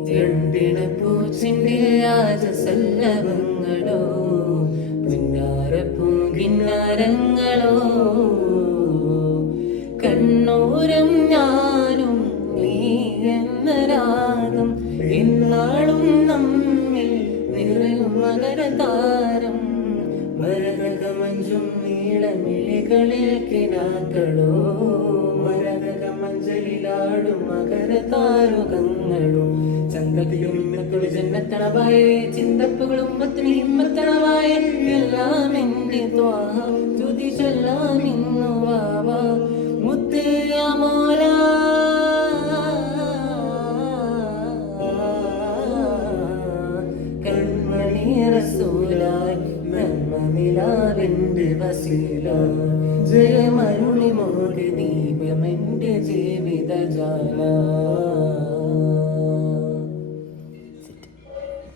പൂച്ചിന്റെ രാജസല്ലഭങ്ങളോ പുന്നാരപ്പൂങ്കിന്നാരങ്ങളോ കണ്ണൂരം ഞാനും നീ എന്ന രാഗം എന്നാളും നമ്മിൽ നിറയും മകരതാരം മരതകമഞ്ചും നീളമിഴികളിൽ കിനാക്കളോ മരതകമഞ്ചലിലാടും മകരതാരുകങ്ങളോ ചന്തത്തിലും ഇന്നത്തൊളി ജന്നത്തണവായ ചിന്തപ്പുകളും പത്നി ഹിമ്മത്തണവായ എല്ലാം എന്റെ ത്വാഹ ചുതി ചൊല്ലാം ഇന്നു വാവ മുത്തയ്യ മോല കൺമണി റസൂലായി നന്മനിലാവെന്റെ വസീല ജയമരുളി മോടി ദീപമെന്റെ ജീവിത ജാല